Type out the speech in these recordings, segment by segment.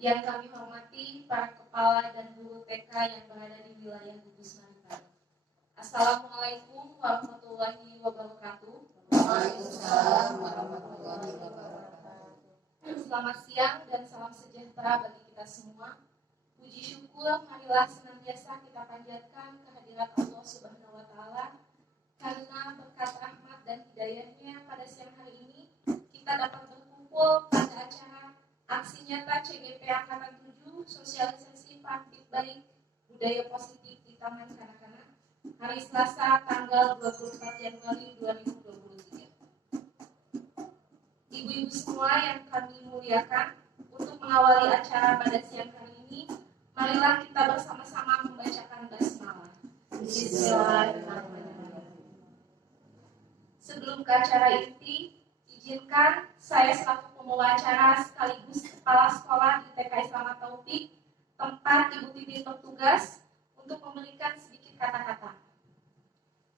Yang kami hormati para kepala dan guru TK yang berada di wilayah Bugis Maripari. Assalamualaikum warahmatullahi wabarakatuh. Waalaikumsalam warahmatullahi wabarakatuh. Selamat siang dan salam sejahtera bagi kita semua. Puji syukur marilah senantiasa kita panjatkan kehadirat Allah Subhanahu wa taala karena berkat rahmat dan hidayahnya pada siang hari ini kita dapat berkumpul pada acara aksi nyata CGP Angkatan 7 sosialisasi praktik baik budaya positif di Taman Kanak-kanak hari Selasa tanggal 24 Januari 2023. Ibu-ibu semua yang kami muliakan, untuk mengawali acara pada siang hari ini, marilah kita bersama-sama membacakan basmalah. Bismillahirrahmanirrahim. Sebelum ke acara inti, izinkan saya selaku pembawa acara sekaligus kepala sekolah di TK Islam Taufik, tempat Ibu Titin bertugas, untuk memberikan sedikit kata-kata.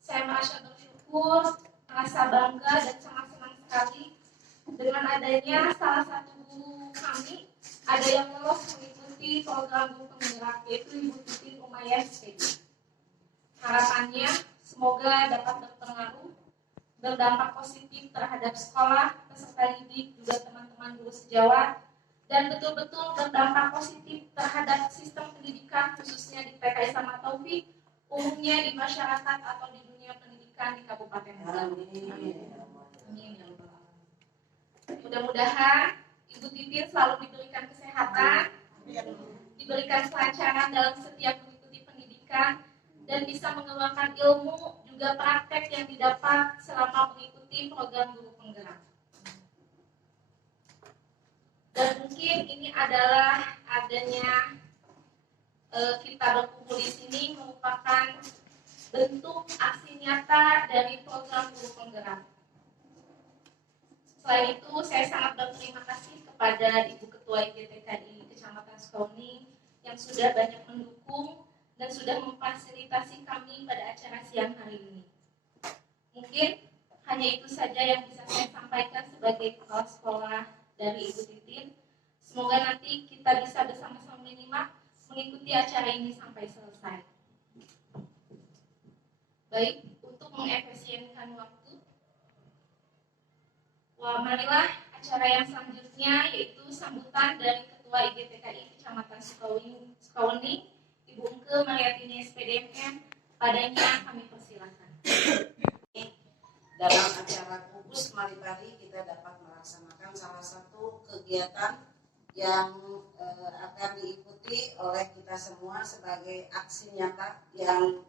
Saya merasa bersyukur, merasa bangga dan sangat senang sekali dengan adanya salah satu guru kami ada yang lolos mengikuti program guru penggerak, yaitu Ibu Titin Umayyah SPD. Harapannya semoga dapat berpengaruh, berdampak positif terhadap sekolah, peserta didik, juga teman-teman guru sejawat, dan betul-betul berdampak positif terhadap sistem pendidikan khususnya di TK Islam Taufik, umumnya di masyarakat atau di dunia pendidikan di Kabupaten Bogor. Amin ya rabbal alamin. Mudah-mudahan Ibu Titin selalu diberikan kesehatan, diberikan kelancaran dalam setiap mengikuti pendidikan, dan bisa mengeluarkan ilmu juga praktek yang didapat selama mengikuti program guru penggerak. Dan mungkin ini adalah adanya kita berkumpul di sini merupakan bentuk aksi nyata dari program guru penggerak. Selain itu, saya sangat berterima kasih kepada Ibu Ketua IGTKI Kecamatan Sukawuni yang sudah banyak mendukung dan sudah memfasilitasi kami pada acara siang hari ini. Mungkin hanya itu saja yang bisa saya sampaikan sebagai kepala sekolah dari Ibu Titin. Semoga nanti kita bisa bersama-sama menyimak mengikuti acara ini sampai selesai. Baik, untuk mengefisienkan waktu, marilah acara yang selanjutnya yaitu sambutan dari Ketua IGTKI Kecamatan Sukawuni, Ibu Engke Mariatini SPDMM. Padanya kami persilakan. Dalam acara Bugis Maripari kita dapat melaksanakan salah satu kegiatan yang akan diikuti oleh kita semua sebagai aksi nyata yang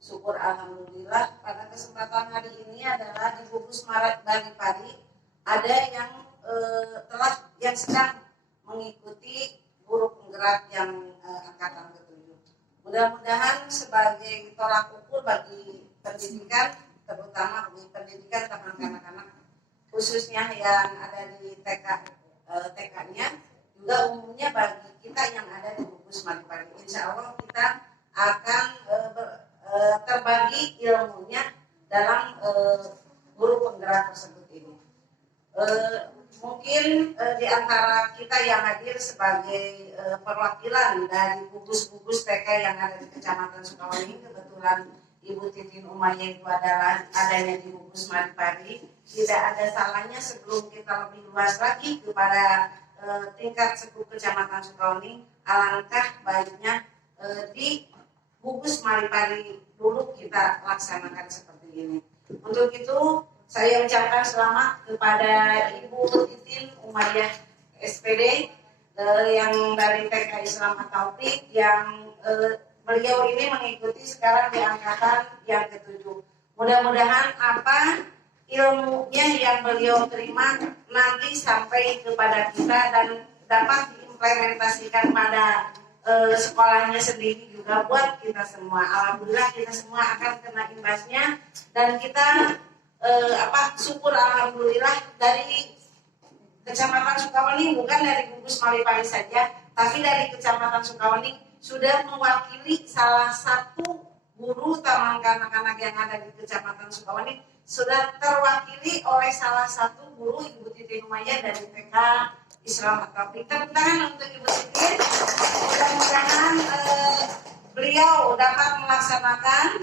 syukur alhamdulillah pada kesempatan hari ini adalah di Bugis Maripari ada yang yang sedang mengikuti guru penggerak yang angkatan ke-7. Mudah-mudahan sebagai tolak ukur bagi pendidikan, terutama bagi pendidikan taman kanak-kanak, khususnya yang ada di TK-nya, juga umumnya bagi kita yang ada di Bugis Maripari. Insya Allah kita akan terbagi ilmunya dalam guru penggerak tersebut ini. Mungkin di antara kita yang hadir sebagai perwakilan dari gugus-gugus TK yang ada di Kecamatan Sukawuni, kebetulan Ibu Titin Umayyah itu adalah adanya di Bugis Maripari. Tidak ada salahnya sebelum kita lebih luas lagi kepada tingkat suku Kecamatan Sukawuni, alangkah baiknya di Bugis Maripari dulu kita laksanakan seperti ini. Untuk itu saya ucapkan selamat kepada Ibu Titin Umayyah SPD yang dari TK Islam Taufik yang beliau ini mengikuti sekarang di angkatan yang ke-7. Mudah-mudahan apa ilmunya yang beliau terima nanti sampai kepada kita dan dapat diimplementasikan pada sekolahnya sendiri juga buat kita semua. Alhamdulillah kita semua akan kena imbasnya dan kita syukur alhamdulillah dari Kecamatan Sukawuni, bukan dari Bugis Maripari saja, tapi dari Kecamatan Sukawuni sudah mewakili salah satu guru taman kanak-kanak yang ada di Kecamatan Sukawuni, sudah terwakili oleh salah satu guru Ibu Titin Umayyah dari TK Selamat Taufik. Tepuk tangan untuk Ibu Siti. Mudah-mudahan beliau dapat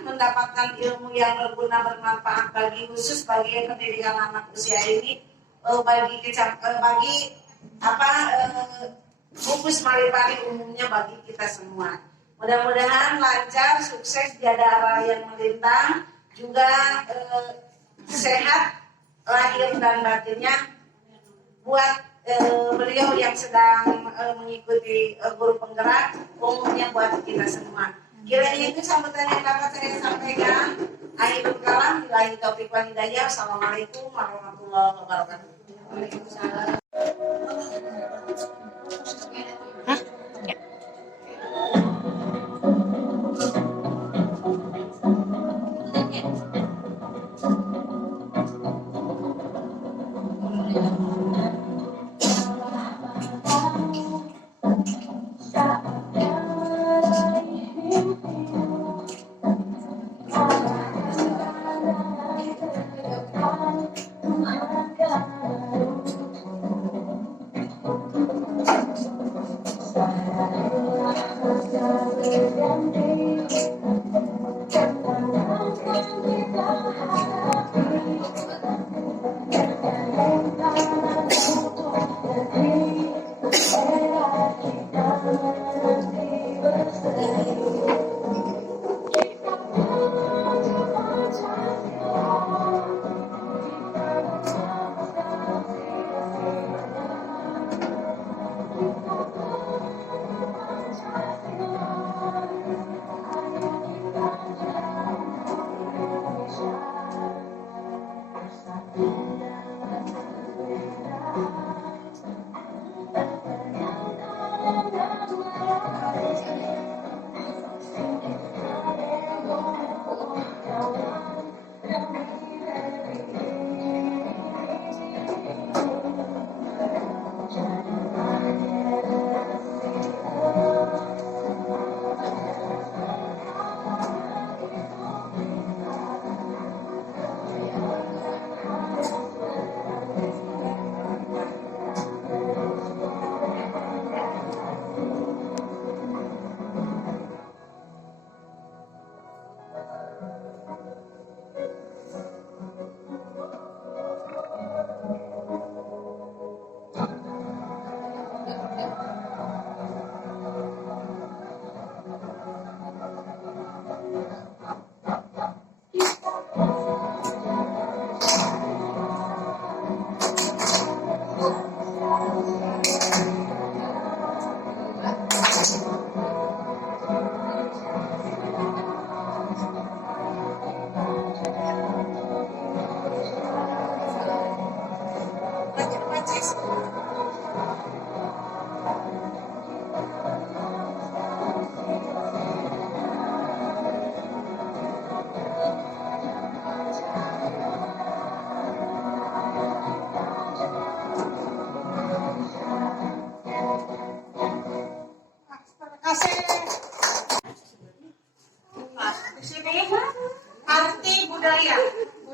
mendapatkan ilmu yang berguna bermanfaat bagi pendidikan anak usia ini, bagi Bupus Malipati umumnya, bagi kita semua. Mudah-mudahan lancar, sukses, tiada arah yang melintang, juga sehat lahir dan batinnya buat beliau yang sedang mengikuti guru penggerak, umumnya buat kita semua. Kiranya itu sambutan yang dapat saya sampaikan. Akhirul kalam, billahi taufiq wal hidayah. Assalamualaikum warahmatullahi wabarakatuh. Waalaikumsalam.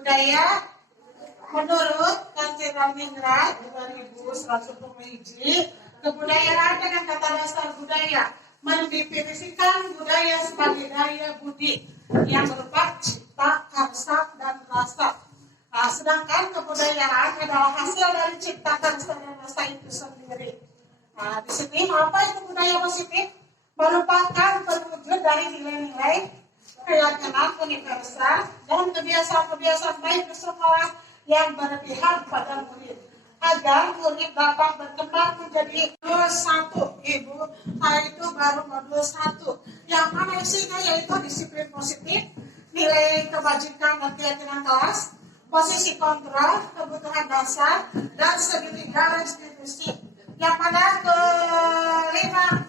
Budaya menurut Kanceraminingrat 2101 kebudayaan dengan kata dasar budaya mendefinisikan budaya sebagai daya budi yang berupa cipta, karsa, dan rasa. Nah, sedangkan kebudayaan adalah hasil dari cipta, karsa, dan rasa itu sendiri. Nah, di sini apa itu budaya positif? Merupakan perwujud dari nilai-nilai keyakinan universal dan kebiasaan-kebiasaan baik di sekolah yang berpihak pada murid agar murid dapat berkembang menjadi modul 1 Ibu, itu baru modul 1 yang mana isinya yaitu disiplin positif, nilai kebajikan dan keyakinan kelas, posisi kontrol, kebutuhan dasar, dan segitiga restitusi. Yang pada kelima,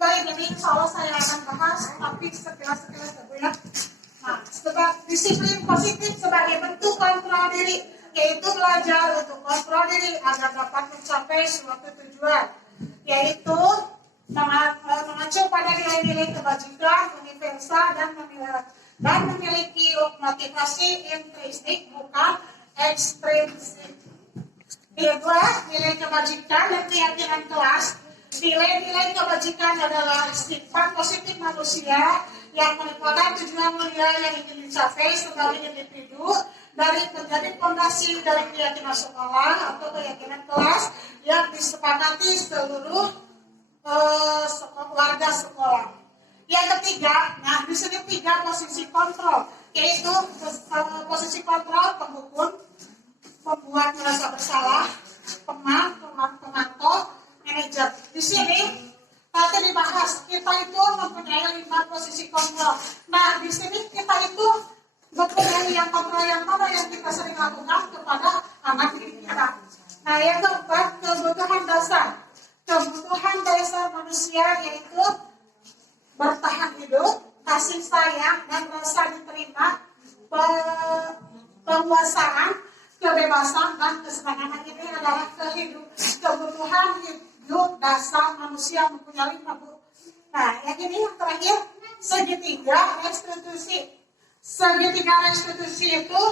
baik ini insya Allah saya akan bahas, tapi sekilas Ibu ya. Nah, disiplin positif sebagai bentuk kontrol diri, yaitu belajar untuk kontrol diri agar dapat mencapai suatu tujuan, yaitu mengacu pada nilai-nilai kebajikan universal dan memiliki motivasi intrinsik bukan ekstrinsik. Kedua, nilai kebajikan dan keyakinan kelas. Nilai-nilai kebajikan adalah sifat positif manusia yang merupakan tujuan mulia yang ingin dicapai sebagai individu dari menjadi fondasi dari keyakinan sekolah atau keyakinan kelas yang disepakati seluruh warga sekolah. Yang ketiga, nah di sini 3 posisi kontrol, yaitu posisi kontrol penghukum, pembuat merasa bersalah, pemantau, manajer. Di sini nanti dibahas kita itu mempunyai 5 posisi kontrol. Nah di sini kita itu mempunyai yang kontrol yang mana yang kita sering lakukan kepada anak didik kita. Nah yang keempat, kebutuhan dasar. Kebutuhan dasar manusia yaitu bertahan hidup, kasih sayang dan rasa diterima, penguasaan, kebebasan dan kesenangan. Ini adalah kebutuhan hidup dasar manusia mempunyai 5. Nah, yang ini yang terakhir, segitiga restitusi. Segitiga restitusi itu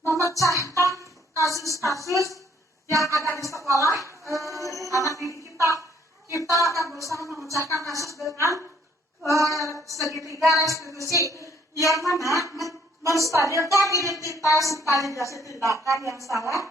memecahkan kasus-kasus yang ada di sekolah anak didik kita. Kita akan berusaha memecahkan kasus dengan segitiga restitusi yang mana menstabilkan identitas validasi tindakan yang salah,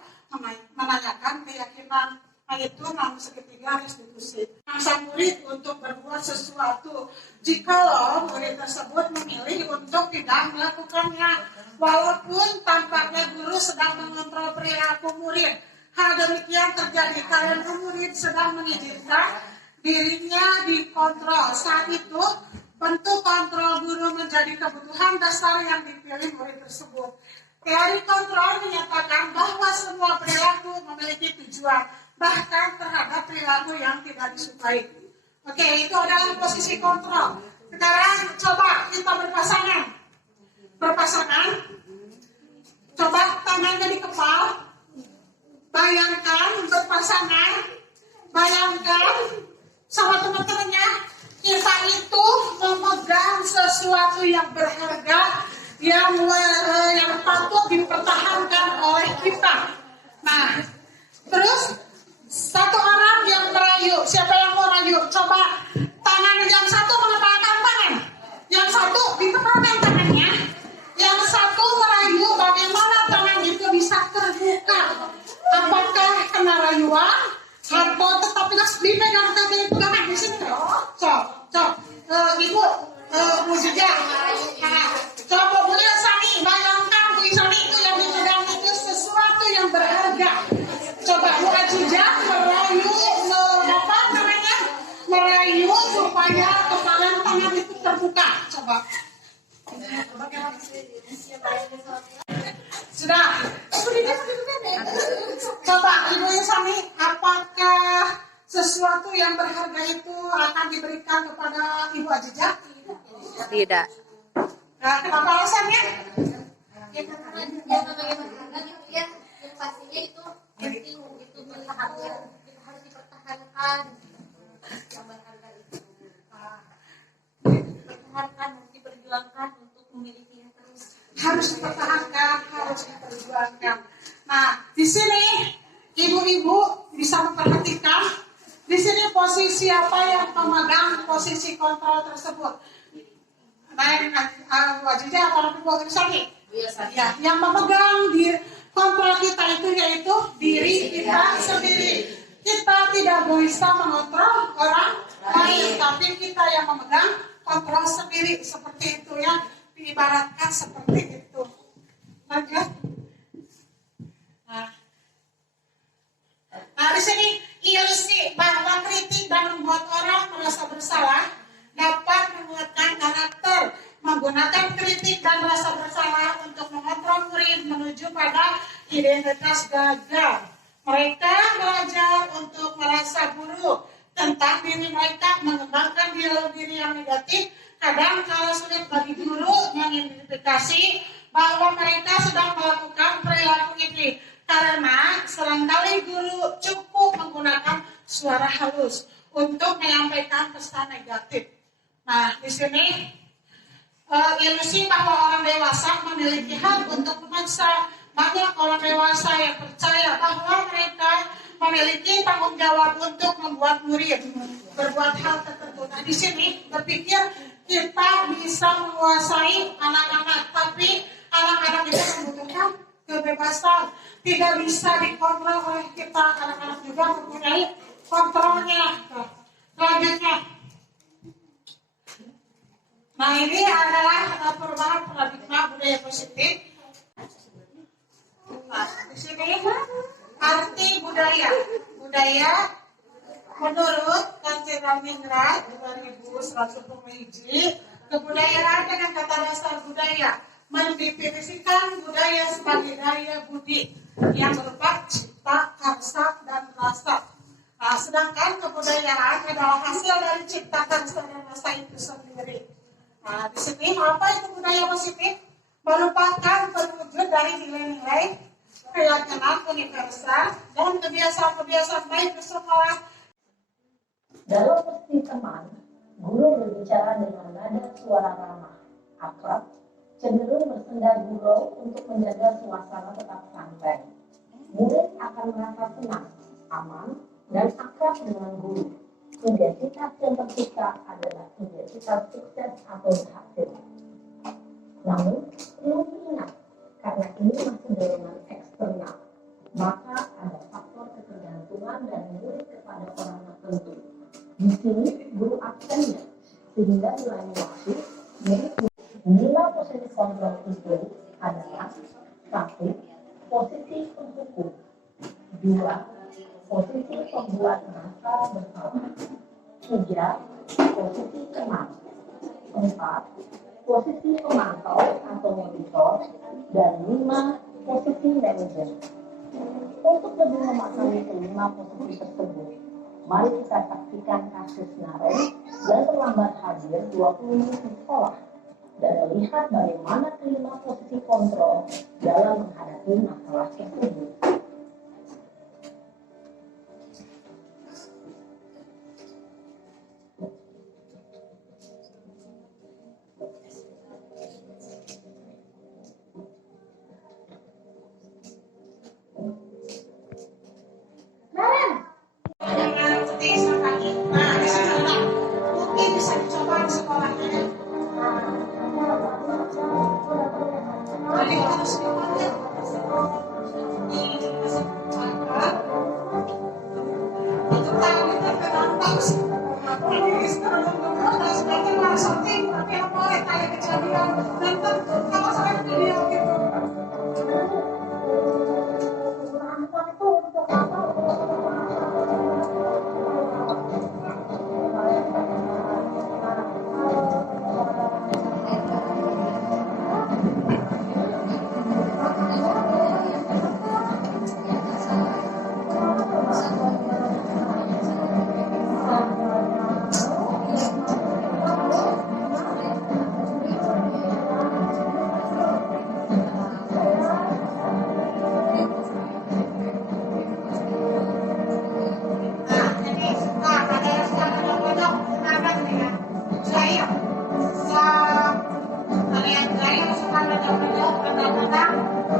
menanyakan keyakinan, yaitu namun segitiga restitusi. Sang murid untuk berbuat sesuatu jikalau murid tersebut memilih untuk tidak melakukannya, walaupun tampaknya guru sedang mengontrol perilaku murid. Hal demikian terjadi karena murid sedang mengizinkan dirinya dikontrol. Saat itu bentuk kontrol guru menjadi kebutuhan dasar yang dipilih murid tersebut. Teori kontrol menyatakan bahwa semua perilaku memiliki tujuan, bahkan terhadap perilaku yang tidak disukai. Oke, itu adalah posisi kontrol. Sekarang coba kita berpasangan. Berpasangan. Coba tangannya di kepala. Bayangkan berpasangan. Bayangkan sama teman-temannya. Kita itu memegang sesuatu yang berharga, yang patut dipertahankan oleh kita. Nah, terus satu orang yang merayu. Siapa yang mau rayu? Coba tangan yang satu mengepalkan tangan, yang satu dikepalkan tangannya, yang satu merayu. Bagaimana tangan itu bisa terbuka? Apakah kena rayuan atau tetap dipegang tangan di sini? Ibu Mujija. Coba Bu Sani, bayangkan Bu Sani itu yang dipegang itu sesuatu yang berharga. Coba Bu Ajija merayu, merayu supaya kepalan tangan itu terbuka. Coba. Sudah. Coba Ibu Sani, apakah sesuatu yang berharga itu akan diberikan kepada Ibu Ajija? Tidak. Nah, kenapa alasannya? Ya karena yang namanya berharga gitu ya, yang pastinya itu penting gitu berharga, itu harus dipertahankan yang berharga itu. Dipertahankan, harus diperjuangkan untuk memilikinya terus. Harus dipertahankan, harus diperjuangkan. Nah, di sini ibu-ibu bisa memperhatikan di sini posisi apa yang memegang posisi kontrol tersebut. Wajibnya apa Bu Sani? Ya, yang memegang di kontrol kita itu yaitu diri kita sendiri. Kita tidak bisa mengontrol orang lain, tapi kita yang memegang kontrol sendiri. Seperti itu ya, diibaratkan seperti itu. Lanjut. Nah, di sini ilusi bahwa kritik dan membuat orang merasa bersalah dapat menguatkan karakter. Menggunakan kritik dan rasa bersalah untuk mengontrol murid menuju pada identitas gagal. Mereka belajar untuk merasa buruk tentang diri mereka, mengembangkan dialog diri yang negatif. Kadang kalau sulit bagi guru mengidentifikasi bahwa mereka sedang melakukan perilaku ini, karena seringkali guru cukup menggunakan suara halus untuk menyampaikan pesan negatif. Nah, di sini ilusi bahwa orang dewasa memiliki hak untuk memaksa Banyak orang dewasa yang percaya bahwa mereka memiliki tanggung jawab untuk membuat murid berbuat hal tertentu. Nah, di sini berpikir kita bisa menguasai anak-anak, tapi anak-anak itu membutuhkan kebebasan. Tidak bisa dikontrol oleh kita, anak-anak juga mempunyai kontrolnya. Selanjutnya, nah ini adalah perubahan paradigma budaya positif. Nah, di sini arti budaya. Budaya menurut Kancil Ningrat 2110 Hijri, kebudayaan dengan kata dasar budaya mendefinisikan budaya sebagai daya budi yang berupa cipta, karsa, dan rasa. Nah, sedangkan kebudayaan adalah hasil dari cipta, karsa, dan rasa itu sendiri. Nah, di sini apa itu budaya positif? Merupakan perwujud dari nilai-nilai keyakinan universal dan kebiasaan-kebiasaan baik di sekolah. Dalam posisi teman, guru berbicara dengan nada suara ramah, akrab, cenderung bersenda gurau untuk menjaga suasana tetap santai. Murid akan merasa senang, aman, dan akrab dengan guru. Identitas yang tercipta adalah identitas sukses atau berhasil. Namun, perlu diingat, karena ini masih dorongan eksternal, maka ada faktor ketergantungan dari murid kepada orang tertentu. Di sini, guru absennya, sehingga nilai waktu murid. Nilai posisi kontrol itu adalah 1. Posisi penghukum, 2. Posisi pembuat masalah bersama, 3. Posisi teman, 4. Posisi pemantau atau monitor, dan 5. Posisi manajer. Untuk lebih memahami kelima posisi tersebut, mari kita saksikan kasus Naren yang terlambat hadir 20 menit di sekolah dan melihat bagaimana kelima posisi kontrol dalam menghadapi masalah tersebut. Mungkin bisa dicoba di sekolahnya. Jadi harus dipakai. Itu tadi terkenal sih. Ini sekarang harus nanti marketing, tapi apa kayak kejadian dan kalau saya video gitu.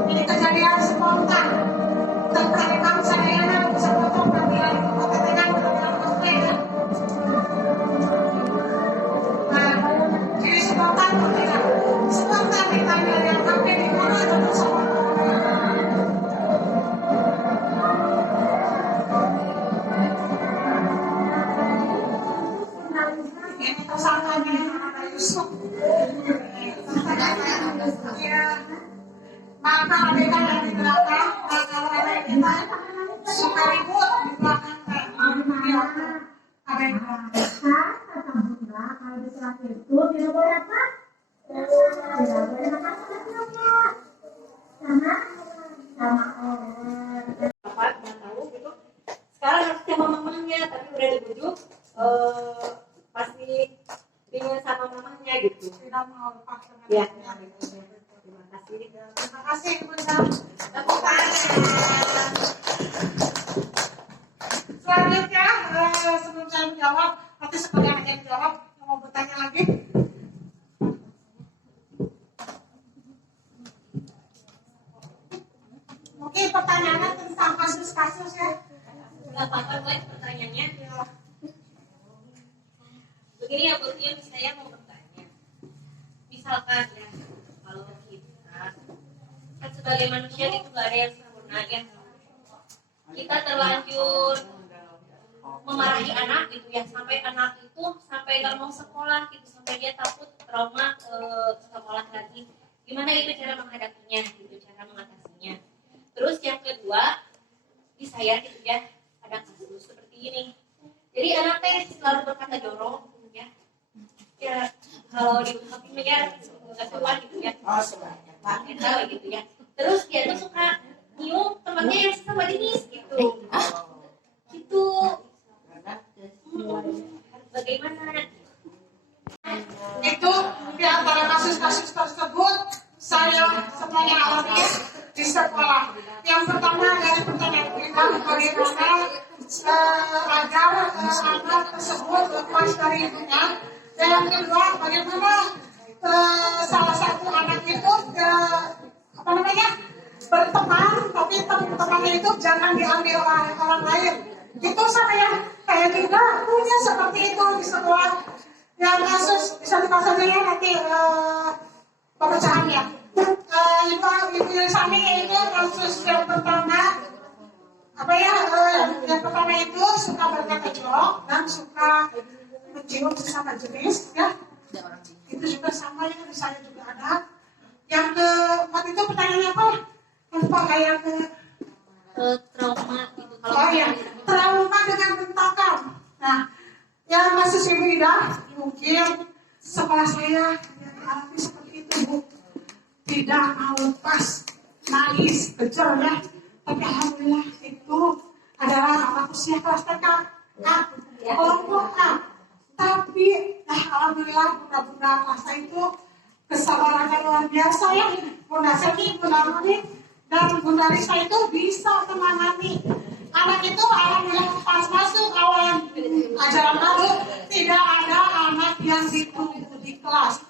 Ini kejadian spontan. Terkadang saya bisa potong tampilan kepentingan dalam konten. Nah, ini spontan tidak? Spontan ditanya yang sampai di mana ada bersama. Ini tersangkanya ada Yusuf. Maka mereka yang di belakang, kalau ada kita suka ribut di belakang ada yang kata Bunda, kalau di sekolah itu tidak boleh apa? Tidak boleh makan minumnya. Sama orang. Bapak nggak tahu gitu. Sekarang harus sama mamanya, tapi udah dibujuk pasti bingung sama mamanya gitu. tidak mau lepas dengan Ya. dia. Terima kasih. Terima kasih Bunda. Selanjutnya sebelum saya menjawab, nanti seperti yang akan menjawab, mau bertanya lagi. kasus-kasus ya. Nggak apa-apa, boleh pertanyaannya. Begini ya Bu Tim, saya mau bertanya. Misalkan ya, kalau kita kan sebagai manusia itu nggak ada yang sempurna ya. Kita terlanjur memarahi anak gitu ya, sampai anak itu sampai nggak mau sekolah gitu, sampai dia takut trauma sekolah lagi. Gimana itu cara menghadapinya gitu, cara mengatasinya. Terus yang kedua, di saya gitu ya, ada kasus seperti ini. Jadi anak teh selalu berkata jorok ya. Ya kalau diungkapin ya nggak keluar gitu ya. Oh, sebenarnya. Tahu gitu ya. Terus dia tuh suka nyium temannya yang sama jenis gitu. Gitu. Bagaimana? Itu di antara kasus-kasus tersebut saya semuanya alami di sekolah. Yang pertama dari pertanyaan kita, bagaimana agar anak tersebut lepas dari ibunya. Dan yang kedua, bagaimana salah satu anak itu berteman, tapi temannya itu jangan diambil oleh orang lain. Itu saya juga punya seperti itu di sekolah. Yang kasus bisa dipasangnya nanti pemecahannya. Ibu Yulisani itu kasus yang pertama yang pertama itu suka berkata jorok dan suka mencium sesama jenis ya. Itu juga sama ya, di saya juga ada. Yang keempat itu pertanyaannya apa? Lupa kayak Trauma gitu. Trauma dengan bentakan. Nah, yang kasus Ibu Ida mungkin sekolah saya yang dialami seperti itu Bu. Tidak mau lepas, nangis, kejar ya. Tapi alhamdulillah itu adalah anak usia kelas TK A, kelompok A. Tapi alhamdulillah bunda-bunda kelas itu kesabarannya luar biasa ya. Bunda Seti, Bunda Rudi, dan Bunda Risa itu bisa menangani anak itu. Alhamdulillah pas masuk awal ajaran baru tidak ada anak yang ditunggu di kelas.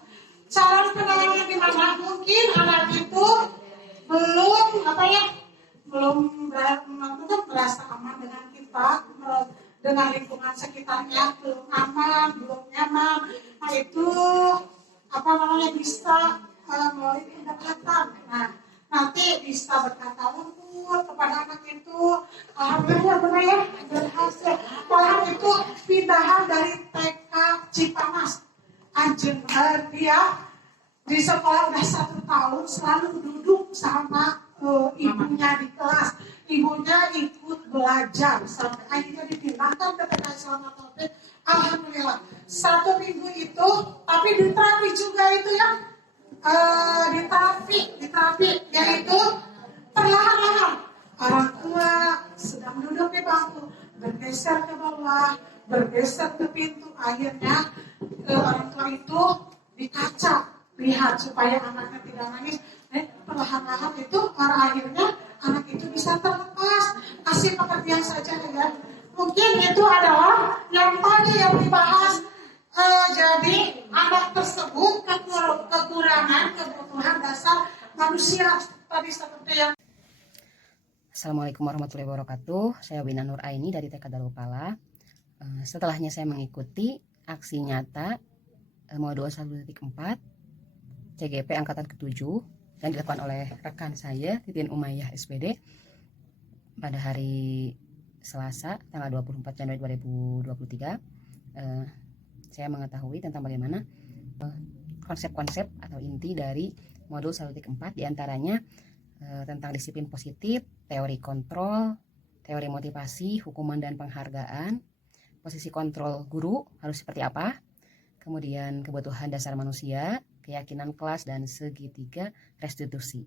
Cara penanganannya gimana? Mungkin anak itu belum merasa aman dengan kita, dengan lingkungan sekitarnya belum aman, belum nyaman. Nah itu bisa melalui pendekatan. Nah nanti bisa berkata lembut kepada anak itu. Alhamdulillah benar ya, berhasil. Malah itu pindahan dari TK Cipanas. Anjing dia di sekolah udah 1 tahun selalu duduk sama ibunya di kelas. Ibunya ikut belajar sampai akhirnya dipindahkan ke TK Selama Taufik. Alhamdulillah 1 minggu itu, tapi diterapi juga itu ya. Diterapi yaitu perlahan-lahan orang tua sedang duduk di bangku bergeser ke bawah, bergeser ke pintu, akhirnya orang tua itu di kaca lihat supaya anaknya tidak nangis. Perlahan-lahan itu akhirnya anak itu bisa terlepas. Kasih pengertian saja ya. Mungkin itu adalah yang tadi yang dibahas. Jadi anak tersebut kekurangan kebutuhan dasar manusia tadi seperti yang. Assalamualaikum warahmatullahi wabarakatuh. Saya Wina Nur Aini dari TK Darul Pala. Setelahnya saya mengikuti aksi nyata modul 1.4 CGP angkatan ke-7 yang dilakukan oleh rekan saya Titin Umayyah SPD pada hari Selasa tanggal 24 Januari 2023. Saya mengetahui tentang bagaimana konsep-konsep atau inti dari modul 1.4, diantaranya tentang disiplin positif, teori kontrol, teori motivasi, hukuman dan penghargaan, posisi kontrol guru harus seperti apa, kemudian kebutuhan dasar manusia, keyakinan kelas, dan segitiga restitusi.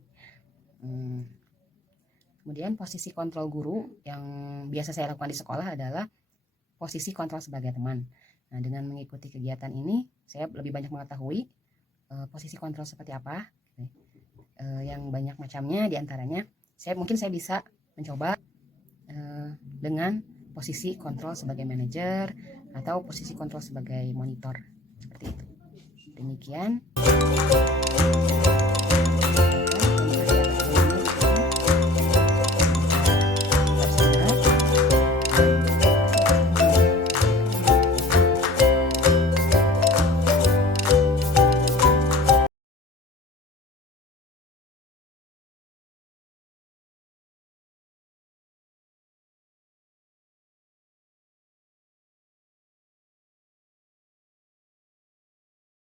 Kemudian posisi kontrol guru yang biasa saya lakukan di sekolah adalah posisi kontrol sebagai teman. Nah, dengan mengikuti kegiatan ini, saya lebih banyak mengetahui posisi kontrol seperti apa, yang banyak macamnya. Diantaranya, saya bisa mencoba dengan posisi kontrol sebagai manajer atau posisi kontrol sebagai monitor, seperti itu. Demikian. Thank